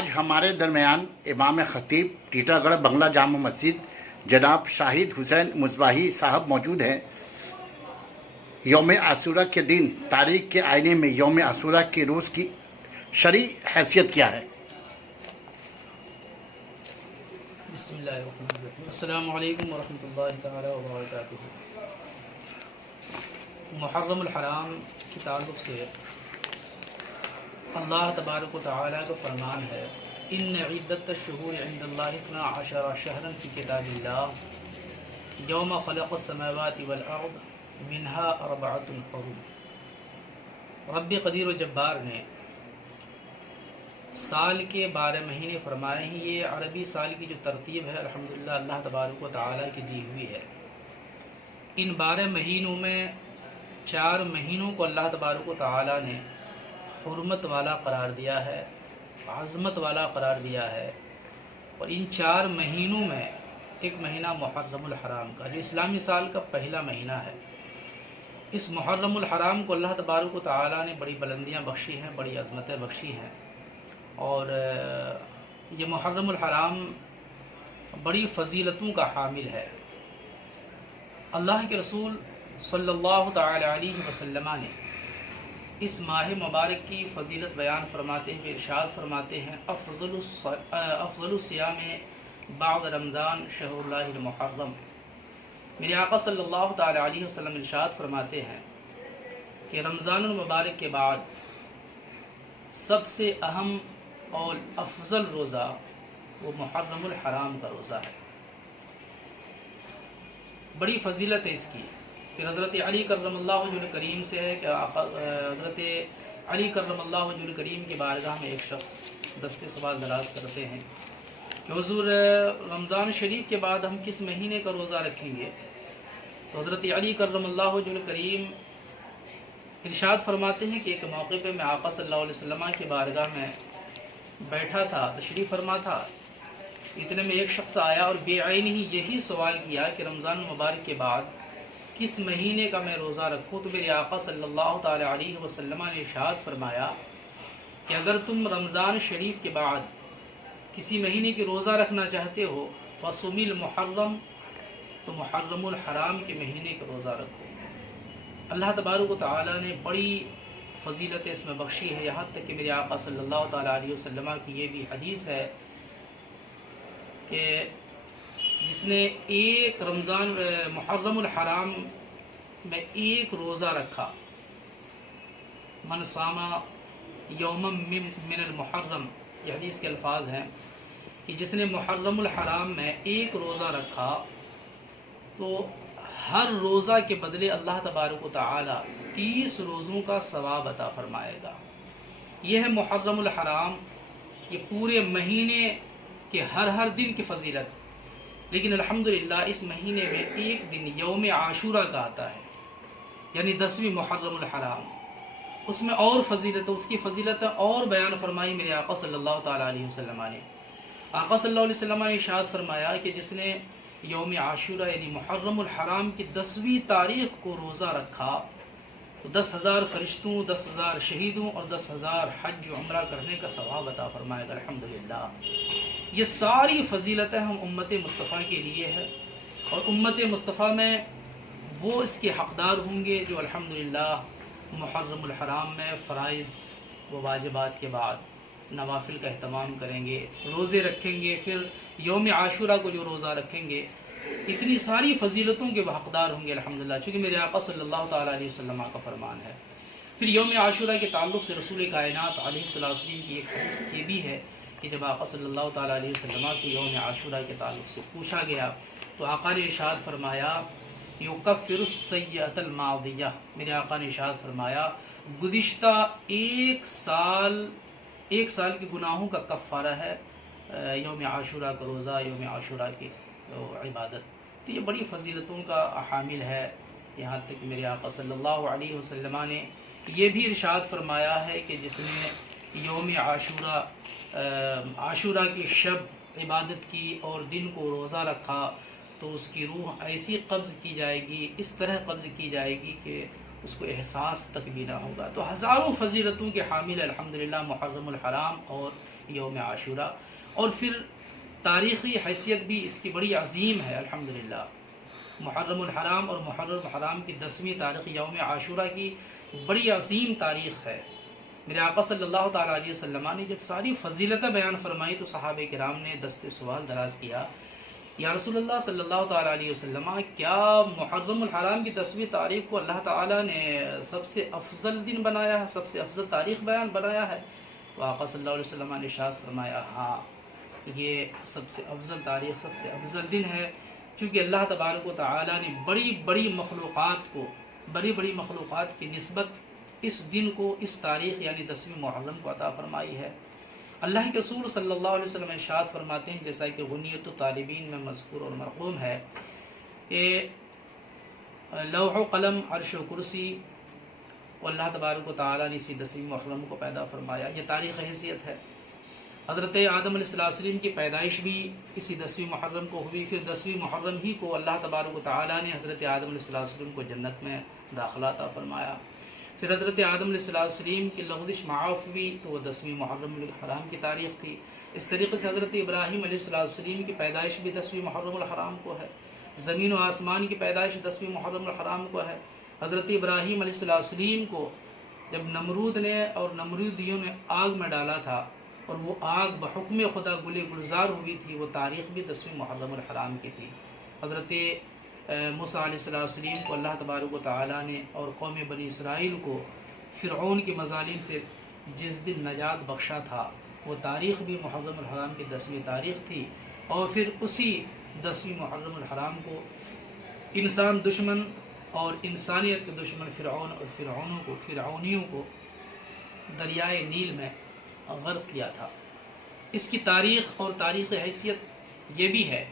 آج ہمارے درمیان امام خطیب ٹیٹاگڑھ بنگلہ جامع مسجد جناب شاہد حسین مصباحی صاحب موجود ہیں۔ یوم عاشورہ کے دن تاریخ کے آئینے میں یوم عاشورہ کے روز کی شرعی حیثیت کیا ہے؟ بسم اللہ الرحمن الرحیم۔ السلام علیکم ورحمۃ اللہ تعالی وبرکاتہ۔ محرم الحرام کے تعلق سے اللہ تبارک و تعالیٰ کا فرمان ہے، ان عدت الشہور عند اللہ 12 شہرا فی کتاب اللہ یوم خلق السماوات والارض منها 4 حرم۔ رب قدیر و جبار نے سال کے 12 مہینے فرمائے ہیں۔ یہ عربی سال کی جو ترتیب ہے الحمدللہ اللہ تبارک و تعالیٰ کی دی ہوئی ہے۔ ان 12 مہینوں میں 4 مہینوں کو اللہ تبارک و تعالیٰ نے حرمت والا قرار دیا ہے، عظمت والا قرار دیا ہے، اور ان 4 مہینوں میں ایک مہینہ محرم الحرام کا جو اسلامی سال کا پہلا مہینہ ہے، اس محرم الحرام کو اللہ تبارک و تعالیٰ نے بڑی بلندیاں بخشی ہیں، بڑی عظمتیں بخشی ہیں، اور یہ محرم الحرام بڑی فضیلتوں کا حامل ہے۔ اللہ کے رسول صلی اللہ تعالی علیہ وسلم نے اس ماہ مبارک کی فضیلت بیان فرماتے ہوئے ارشاد فرماتے ہیں، افضل الصیام بعد رمضان شہر اللہ المحرم۔ میرے آقا صلی اللہ تعالی علیہ وسلم ارشاد فرماتے ہیں کہ رمضان المبارک کے بعد سب سے اہم اور افضل روزہ وہ محرم الحرام کا روزہ ہے۔ بڑی فضیلت ہے اس کی۔ پھر حضرت علی کرم اللہ وجہ کریم سے ہے کہ حضرت علی کرم اللہ وجہ کریم کی بارگاہ میں ایک شخص دست سوال دراز کرتے ہیں کہ حضور رمضان شریف کے بعد ہم کس مہینے کا روزہ رکھیں گے؟ تو حضرت علی کرم اللہ وجہ کریم ارشاد فرماتے ہیں کہ ایک موقع پہ میں آقا صلی اللہ علیہ وسلم کی بارگاہ میں بیٹھا تھا، تشریف فرما تھا، اتنے میں ایک شخص آیا اور بے عین ہی یہی سوال کیا کہ رمضان مبارک کے بعد کس مہینے کا میں روزہ رکھوں؟ تو میرے آقا صلی اللہ تعالی علیہ وسلم نے ارشاد فرمایا کہ اگر تم رمضان شریف کے بعد کسی مہینے کی روزہ رکھنا چاہتے ہو فصم المحرم، تو محرم الحرام کے مہینے کا روزہ رکھو۔ اللہ تبارک و تعالیٰ نے بڑی فضیلت اس میں بخشی ہے، یہاں تک کہ میرے آقا صلی اللہ تعالی علیہ وسلم کی یہ بھی حدیث ہے کہ جس نے ایک رمضان محرم الحرام میں ایک روزہ رکھا، من صام یوما من المحرم، یہ حدیث کے الفاظ ہیں کہ جس نے محرم الحرام میں ایک روزہ رکھا تو ہر روزہ کے بدلے اللہ تبارک و تعالی 30 روزوں کا ثواب عطا فرمائے گا۔ یہ ہے محرم الحرام، یہ پورے مہینے کے ہر دن کی فضیلت۔ لیکن الحمدللہ اس مہینے میں ایک دن یوم عاشورہ کا آتا ہے، یعنی 10ویں محرم الحرام، اس میں اور فضیلت، اس کی فضیلت اور بیان فرمائی میرے آقا صلی اللہ تعالی علیہ وسلم نے۔ آقا صلی اللہ علیہ وسلم نے ارشاد فرمایا کہ جس نے یوم عاشورہ یعنی محرم الحرام کی 10ویں تاریخ کو روزہ رکھا تو 10,000 فرشتوں، 10,000 شہیدوں اور 10,000 حج و عمرہ کرنے کا ثواب عطا فرمائے گا الحمدللہ۔ یہ ساری فضیلتیں ہم امت مصطفیٰ کے لیے ہے، اور امت مصطفیٰ میں وہ اس کے حقدار ہوں گے جو الحمدللہ محرم الحرام میں فرائض و واجبات کے بعد نوافل کا اہتمام کریں گے، روزے رکھیں گے، پھر یوم عاشورہ کو جو روزہ رکھیں گے، اتنی ساری فضیلتوں کے وہ حقدار ہوں گے الحمدللہ، چونکہ میرے آقا صلی اللہ تعالیٰ علیہ وسلم کا فرمان ہے۔ پھر یوم عاشورہ کے تعلق سے رسول کائنات علیہ السلام کی ایک حدیث یہ بھی ہے کہ جب آقا صلی اللہ تعالیٰ علیہ وسلم سے یوم عاشورہ کے تعلق سے پوچھا گیا تو آقا نے ارشاد فرمایا یکفر السیئۃ الماضیہ، میرے آقا نے ارشاد فرمایا گزشتہ ایک سال کے گناہوں کا کفارہ ہے یوم عاشورہ کا روزہ، یوم عاشورہ کی عبادت۔ تو یہ بڑی فضیلتوں کا حامل ہے، یہاں تک میرے آقا صلی اللہ علیہ وسلم نے یہ بھی ارشاد فرمایا ہے کہ جس نے یوم عاشورہ کی شب عبادت کی اور دن کو روزہ رکھا تو اس کی روح ایسی قبض کی جائے گی، اس طرح قبض کی جائے گی کہ اس کو احساس تک بھی نہ ہوگا۔ تو ہزاروں فضیلتوں کے حامل الحمدللہ محرم الحرام اور یوم عاشورہ، اور پھر تاریخی حیثیت بھی اس کی بڑی عظیم ہے الحمدللہ۔ محرم الحرام اور محرم الحرام کی 10ویں تاریخ یوم عاشورہ کی بڑی عظیم تاریخ ہے۔ میرے آقا صلی اللہ تعالیٰ علیہ وسلم نے جب ساری فضیلتیں بیان فرمائی تو صحابہ کرام نے دست سوال دراز کیا، یا رسول اللہ صلی اللہ تعالیٰ علیہ وسلم، کیا محرم الحرام کی 10ویں تاریخ کو اللہ تعالیٰ نے سب سے افضل دن بنایا ہے، سب سے افضل تاریخ بنایا ہے؟ تو آقا صلی اللہ علیہ وسلم نے ارشاد فرمایا، ہاں یہ سب سے افضل تاریخ، سب سے افضل دن ہے، کیونکہ اللہ تبارک و تعالیٰ نے بڑی بڑی مخلوقات کی نسبت اس دن کو، اس تاریخ یعنی 10ویں محرم کو عطا فرمائی ہے۔ اللہ کے رسول صلی اللہ علیہ وسلم ارشاد فرماتے ہیں، جیسا کہ غنیت الطالبین میں مذکور اور مرقوم ہے، کہ لوح و قلم، عرش و کرسی، اللہ تبارک و تعالیٰ نے اسی 10ویں محرم کو پیدا فرمایا۔ یہ تاریخ حیثیت ہے۔ حضرت آدم علیہ السلام کی پیدائش بھی اسی 10ویں محرم کو ہوئی، پھر 10ویں محرم ہی کو اللہ تبارک و تعالیٰ نے حضرت آدم علیہ السلام کو جنت میں داخلہ عطا فرمایا۔ پھر حضرت آدم علیہ السلام کی لغزش معاف ہوئی تو وہ 10ویں محرم الحرام کی تاریخ تھی۔ اس طریقے سے حضرت ابراہیم علیہ السلام کی پیدائش بھی 10ویں محرم الحرام کو ہے۔ زمین و آسمان کی پیدائش 10ویں محرم الحرام کو ہے۔ حضرت ابراہیم علیہ السلام کو جب نمرود نے اور نمرودیوں نے آگ میں ڈالا تھا اور وہ آگ بحکم خدا گلے گلزار ہوئی تھی، وہ تاریخ بھی 10ویں محرم الحرام کی تھی۔ حضرت موسیٰ علیہ السلام کو اللہ تبارک و تعالیٰ نے اور قوم بنی اسرائیل کو فرعون کے مظالم سے جس دن نجات بخشا تھا، وہ تاریخ بھی محرم الحرام کی 10ویں تاریخ تھی۔ اور پھر اسی 10ویں محرم الحرام کو انسان دشمن اور انسانیت کے دشمن فرعون اور فرعونیوں کو دریائے نیل میں غرق کیا تھا۔ اس کی تاریخ اور تاریخ حیثیت یہ بھی ہے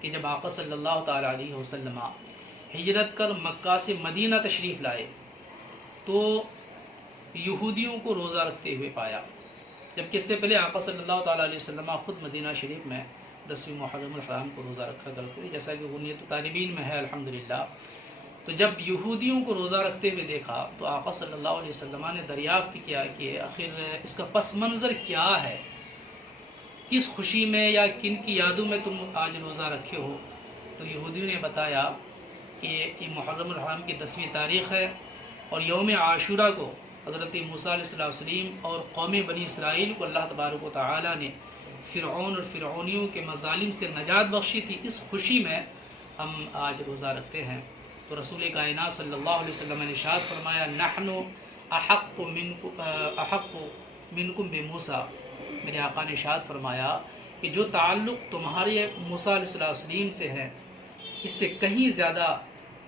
کہ جب آقا صلی اللہ تعالیٰ علیہ وسلم ہجرت کر مکہ سے مدینہ تشریف لائے تو یہودیوں کو روزہ رکھتے ہوئے پایا، جبکہ اس سے پہلے آقا صلی اللہ تعالیٰ علیہ وسلم خود مدینہ شریف میں 10ویں محرم الحرام کو روزہ رکھا کرتے، جیسا کہ غنیت طالبین میں ہے الحمدللہ۔ تو جب یہودیوں کو روزہ رکھتے ہوئے دیکھا تو آقا صلی اللہ علیہ وسلم نے دریافت کیا کہ آخر اس کا پس منظر کیا ہے، کس خوشی میں یا کن کی یادوں میں تم آج روزہ رکھے ہو؟ تو یہودیوں نے بتایا کہ یہ محرم الحرام کی 10ویں تاریخ ہے، اور یوم عاشورہ کو حضرت موسیٰ علیہ السلام اور قوم بنی اسرائیل کو اللہ تبارک و تعالیٰ نے فرعون اور فرعونیوں کے مظالم سے نجات بخشی تھی، اس خوشی میں ہم آج روزہ رکھتے ہیں۔ تو رسول کائنات صلی اللہ علیہ وسلم نے ارشاد فرمایا، نحن احق منکم بموسیٰ، میرے آقا نے ارشاد فرمایا کہ جو تعلق تمہارے موسیٰ علیہ السلام سے ہے، اس سے کہیں زیادہ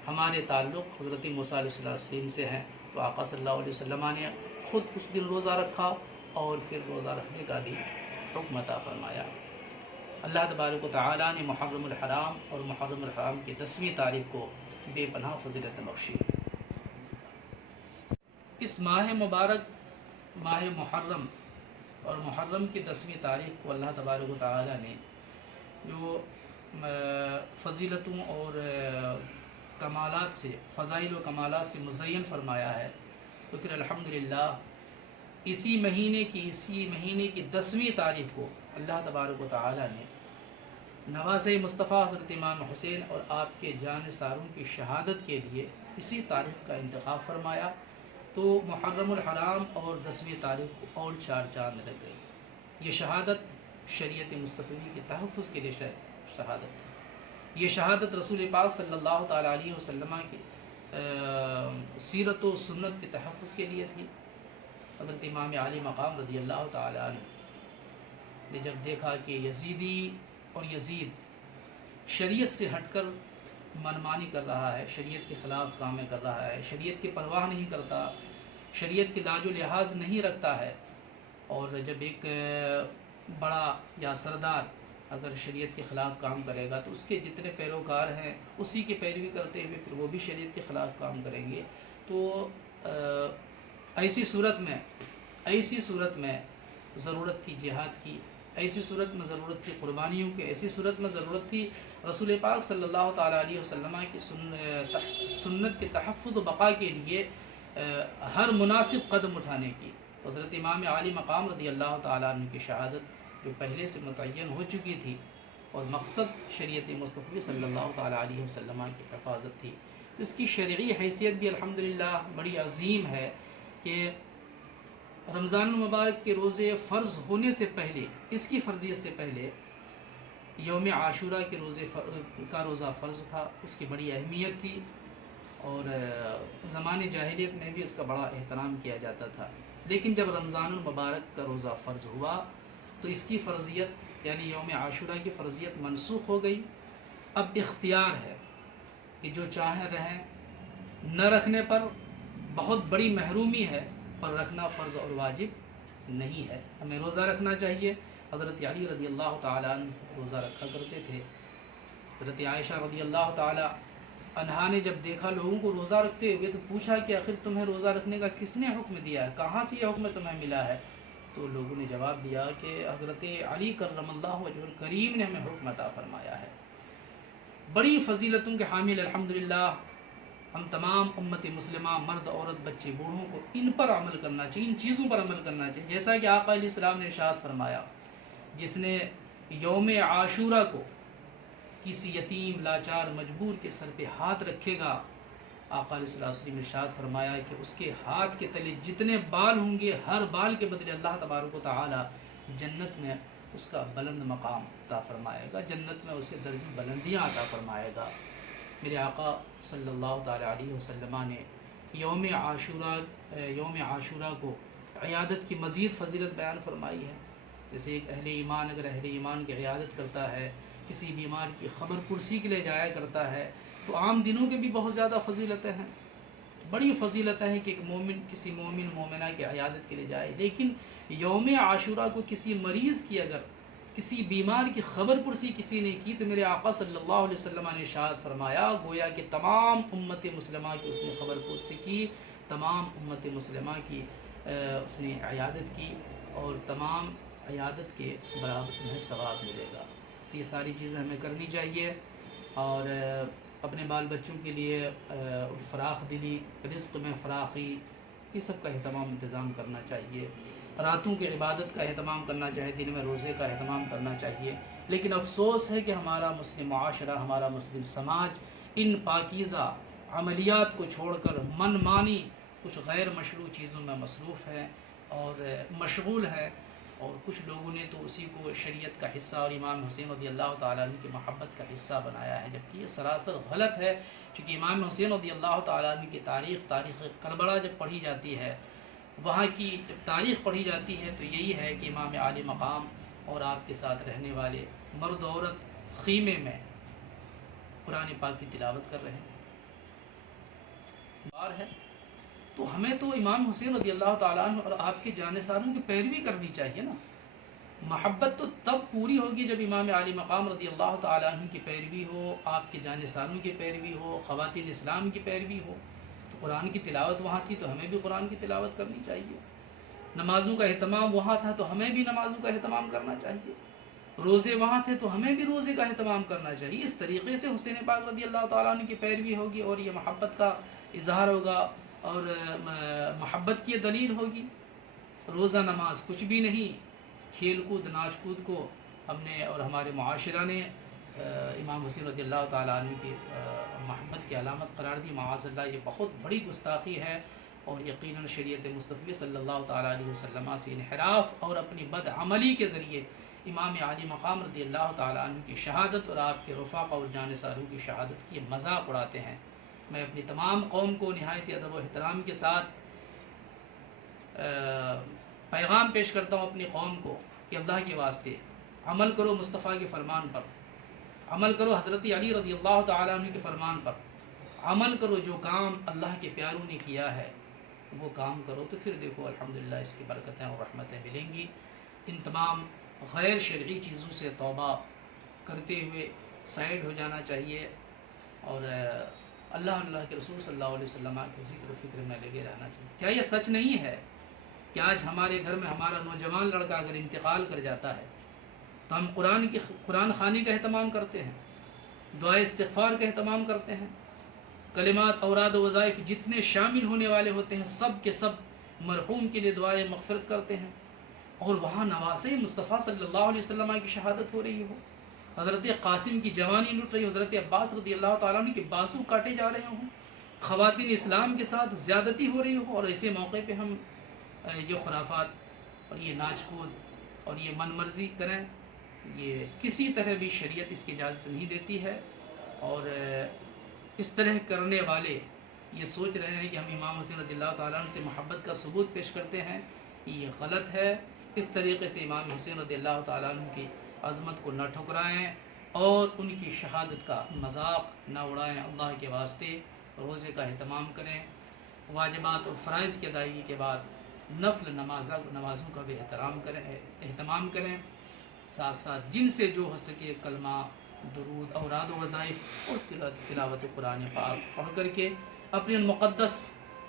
ہمارے تعلق حضرت موسیٰ علیہ السلام سے ہیں۔ تو آقا صلی اللہ علیہ وسلم نے خود اس دن روزہ رکھا اور پھر روزہ رکھنے کا بھی حکم عطا فرمایا۔ اللہ تبارک و تعالیٰ نے محرم الحرام اور محرم الحرام کی 10ویں تاریخ کو بے پناہ فضیلت بخشی۔ اس ماہ مبارک ماہ محرم اور محرم کی 10ویں تاریخ کو اللہ تبارک و تعالیٰ نے جو فضیلتوں اور کمالات سے، فضائل و کمالات سے مزین فرمایا ہے، تو پھر الحمدللہ اسی مہینے کی 10ویں تاریخ کو اللہ تبارک و تعالیٰ نے نواز مصطفیٰ حضرت امام حسین اور آپ کے جانثاروں کی شہادت کے لیے اسی تاریخ کا انتخاب فرمایا، تو محرم الحرام اور 10ویں تاریخ کو اور 4 چاند لگ گئی۔ یہ شہادت شریعت مصطفی کے تحفظ کے لیے شہادت تھی۔ یہ شہادت رسول پاک صلی اللہ تعالیٰ علیہ وسلم کی سیرت و سنت کے تحفظ کے لیے تھی۔ حضرت امام علی مقام رضی اللہ تعالیٰ عنہ نے جب دیکھا کہ یزیدی اور یزید شریعت سے ہٹ کر منمانی کر رہا ہے، شریعت کے خلاف کامیں کر رہا ہے، شریعت کی پرواہ نہیں کرتا، شریعت کے لاج و لحاظ نہیں رکھتا ہے، اور جب ایک بڑا یا سردار اگر شریعت کے خلاف کام کرے گا تو اس کے جتنے پیروکار ہیں اسی کی پیروی کرتے ہوئے پھر وہ بھی شریعت کے خلاف کام کریں گے۔ تو ایسی صورت میں ضرورت تھی جہاد کی، ایسی صورت میں ضرورت تھی قربانیوں کی، ایسی صورت میں ضرورت تھی رسول پاک صلی اللہ تعالیٰ علیہ وسلم کی سنت کے تحفظ و بقا کے لیے ہر مناسب قدم اٹھانے کی۔ حضرت امام عالی مقام رضی اللہ تعالیٰ عنہ کی شہادت جو پہلے سے متعین ہو چکی تھی اور مقصد شریعت مصطفی صلی اللہ تعالیٰ علیہ وسلم کی حفاظت تھی، اس کی شرعی حیثیت بھی الحمدللہ بڑی عظیم ہے کہ رمضان المبارک کے روزے فرض ہونے سے پہلے، اس کی فرضیت سے پہلے یوم عاشورہ کے روزہ فرض تھا، اس کی بڑی اہمیت تھی اور زمان جاہلیت میں بھی اس کا بڑا احترام کیا جاتا تھا۔ لیکن جب رمضان المبارک کا روزہ فرض ہوا تو اس کی فرضیت یعنی یوم عاشورہ کی فرضیت منسوخ ہو گئی۔ اب اختیار ہے کہ جو چاہیں رہیں، نہ رکھنے پر بہت بڑی محرومی ہے، پر رکھنا فرض اور واجب نہیں ہے۔ ہمیں روزہ رکھنا چاہیے۔ حضرت علی رضی اللہ تعالیٰ عنہ روزہ رکھا کرتے تھے۔ حضرت عائشہ رضی اللہ تعالیٰ عنہا نے جب دیکھا لوگوں کو روزہ رکھتے ہوئے تو پوچھا کہ آخر تمہیں روزہ رکھنے کا کس نے حکم دیا ہے، کہاں سے یہ حکم تمہیں ملا ہے؟ تو لوگوں نے جواب دیا کہ حضرت علی کرم اللہ وجہ الکریم نے ہمیں حکم عطا فرمایا ہے۔ بڑی فضیلتوں کے حامل الحمدللہ ہم تمام امت مسلمہ، مرد عورت بچے بوڑھوں کو ان پر عمل کرنا چاہیے، ان چیزوں پر عمل کرنا چاہیے، جیسا کہ آقا علیہ السلام نے ارشاد فرمایا جس نے یوم عاشورہ کو کسی یتیم لاچار مجبور کے سر پہ ہاتھ رکھے گا، آقا علیہ السلام نے ارشاد فرمایا کہ اس کے ہاتھ کے تلے جتنے بال ہوں گے، ہر بال کے بدلے اللہ تبارک و تعالی جنت میں اس کا بلند مقام عطا فرمائے گا، جنت میں اسے درجہ بلندیاں عطا فرمائے گا۔ میرے آقا صلی اللہ تعالیٰ علیہ وسلم نے یوم عاشورہ کو عیادت کی مزید فضیلت بیان فرمائی ہے۔ جیسے ایک اہل ایمان اگر اہل ایمان کی عیادت کرتا ہے، کسی بیمار کی خبر پرسی کے لیے جایا کرتا ہے، تو عام دنوں کے بھی بہت زیادہ فضیلتیں ہیں، بڑی فضیلت ہے کہ ایک مومن کسی مومن مومنہ کی عیادت کے لیے جائے۔ لیکن یوم عاشورہ کو کسی مریض کی اگر کسی بیمار کی خبر پرسی کسی نے کی تو میرے آقا صلی اللہ علیہ وسلم نے ارشاد فرمایا گویا کہ تمام امت مسلمہ کی اس نے خبر پرسی کی، تمام امت مسلمہ کی اس نے عیادت کی اور تمام عیادت کے برابر تمہیں ثواب ملے گا۔ تو یہ ساری چیزیں ہمیں کرنی چاہیے اور اپنے بال بچوں کے لیے فراخ دلی، رزق میں فراخی، یہ سب کا اہتمام انتظام کرنا چاہیے۔ راتوں کی عبادت کا اہتمام کرنا چاہیے، دن میں روزے کا اہتمام کرنا چاہیے۔ لیکن افسوس ہے کہ ہمارا مسلم معاشرہ، ہمارا مسلم سماج ان پاکیزہ عملیات کو چھوڑ کر من مانی کچھ غیر مشروع چیزوں میں مصروف ہے اور مشغول ہے، اور کچھ لوگوں نے تو اسی کو شریعت کا حصہ اور امام حسین رضی اللہ تعالیٰ عنہ کی محبت کا حصہ بنایا ہے، جبکہ یہ سراسر غلط ہے۔ چونکہ امام حسین رضی اللہ تعالیٰ عنہ کی تاریخ کربلا جب پڑھی جاتی ہے، وہاں کی جب تاریخ پڑھی جاتی ہے تو یہی ہے کہ امام عالی مقام اور آپ کے ساتھ رہنے والے مرد عورت خیمے میں قرآن پاک کی تلاوت کر رہے ہیں۔ بار ہے تو ہمیں تو امام حسین رضی اللہ تعالیٰ عنہ اور آپ کے جانثاروں کی پیروی کرنی چاہیے نا۔ محبت تو تب پوری ہوگی جب امام عالی مقام رضی اللہ تعالیٰ عنہ کی پیروی ہو، آپ کے جانثاروں کی پیروی ہو، خواتین اسلام کی پیروی ہو۔ تو قرآن کی تلاوت وہاں تھی تو ہمیں بھی قرآن کی تلاوت کرنی چاہیے۔ نمازوں کا اہتمام وہاں تھا تو ہمیں بھی نمازوں کا اہتمام کرنا چاہیے۔ روزے وہاں تھے تو ہمیں بھی روزے کا اہتمام کرنا چاہیے۔ اس طریقے سے حسین پاک رضی اللہ تعالیٰ عنہ کی پیروی ہوگی اور یہ محبت کا اظہار ہوگا اور محبت کی دلیل ہوگی۔ روزہ نماز کچھ بھی نہیں، کھیل کود ناچ کود کو ہم نے اور ہمارے معاشرہ نے امام حسین رضی اللہ تعالیٰ عنہ کی محبت کی علامت قرار دی۔ معاذ اللہ یہ بہت بڑی گستاخی ہے اور یقیناً شریعت مصطفی صلی اللہ تعالیٰ علیہ وسلم سے انحراف اور اپنی بد عملی کے ذریعے امام عالی مقام رضی اللہ تعالیٰ عنہ کی شہادت اور آپ کے رفاقہ اور جانثاروں کی شہادت کی مذاق اڑاتے ہیں۔ میں اپنی تمام قوم کو نہایت ادب و احترام کے ساتھ پیغام پیش کرتا ہوں اپنی قوم کو کہ اللہ کے واسطے عمل کرو مصطفیٰ کے فرمان پر، عمل کرو حضرت علی رضی اللہ تعالیٰ عنہ کے فرمان پر، عمل کرو جو کام اللہ کے پیاروں نے کیا ہے وہ کام کرو، تو پھر دیکھو الحمدللہ اس کی برکتیں اور رحمتیں ملیں گی۔ ان تمام غیر شرعی چیزوں سے توبہ کرتے ہوئے سائڈ ہو جانا چاہیے اور اللہ کے رسول صلی اللہ علیہ وسلم کے ذکر و فکر میں لگے رہنا چاہیے۔ کیا یہ سچ نہیں ہے کہ آج ہمارے گھر میں ہمارا نوجوان لڑکا اگر انتقال کر جاتا ہے تو ہم قرآن خوانی کا اہتمام کرتے ہیں، دعا استغفار کا اہتمام کرتے ہیں، کلمات اوراد و وظائف جتنے شامل ہونے والے ہوتے ہیں سب کے سب مرحوم کے لیے دعائیں مغفرت کرتے ہیں، اور وہاں نواسے مصطفیٰ صلی اللہ علیہ وسلم کی شہادت ہو رہی ہو، حضرت قاسم کی جوانی لٹ رہی ہو، حضرت عباس رضی اللہ تعالیٰ عنہ کے بازو کاٹے جا رہے ہوں، خواتین اسلام کے ساتھ زیادتی ہو رہی ہو، اور ایسے موقع پہ ہم یہ خرافات اور یہ ناچ کود اور یہ من مرضی کریں، یہ کسی طرح بھی شریعت اس کی اجازت نہیں دیتی ہے۔ اور اس طرح کرنے والے یہ سوچ رہے ہیں کہ ہم امام حسین رضی اللہ تعالیٰ عنہ سے محبت کا ثبوت پیش کرتے ہیں، یہ غلط ہے۔ اس طریقے سے امام حسین رضی اللہ تعالیٰ عنہ کی عظمت کو نہ ٹھکرائیں اور ان کی شہادت کا مذاق نہ اڑائیں۔ اللہ کے واسطے روزے کا اہتمام کریں، واجبات اور فرائض کی ادائیگی کے بعد نفل نمازوں کا بھی اہتمام کریں، ساتھ ساتھ جن سے جو ہو سکے کلمہ، درود، اوراد و وظائف اور تلاوت قرآن پاک پڑھ کر کے اپنے مقدس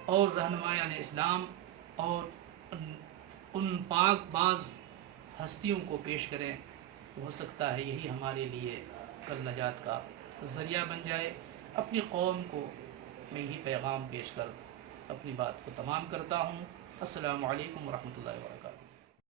اور رہنمایان اسلام اور ان پاک باز ہستیوں کو پیش کریں۔ ہو سکتا ہے یہی ہمارے لیے کل نجات کا ذریعہ بن جائے۔ اپنی قوم کو میں یہی پیغام پیش کر اپنی بات کو تمام کرتا ہوں۔ السلام علیکم ورحمۃ اللہ وبرکاتہ۔